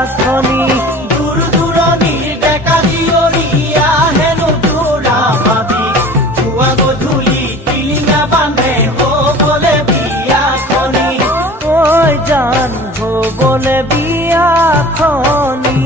খনি দূর দূৰণিৰ ডেকা জীয়ৰীয়া হেনো তোৰা ভাবি পুৱা গধূলি টিলিঙা বান্ধে হ'বলে বিয়াখনি ঐ জান হ'বলে বিয়াখনি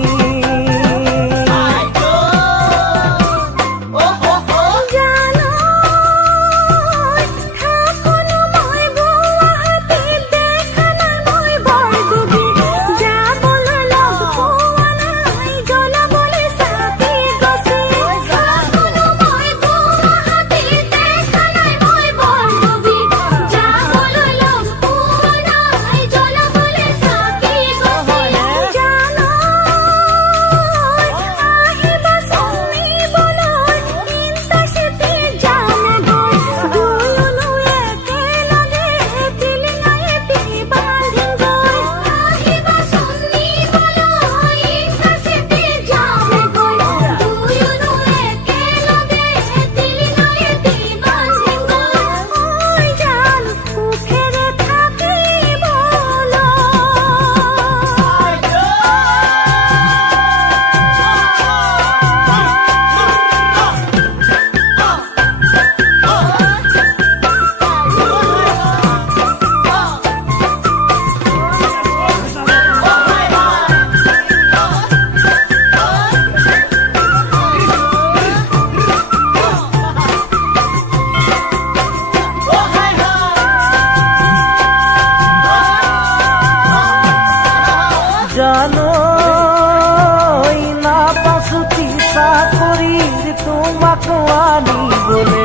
জানই না পাছুটি চাকৰিৰ তোমাক আনিবলে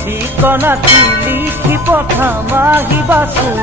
ঠিকনাটি লিখি পঠাম আহিবাচোন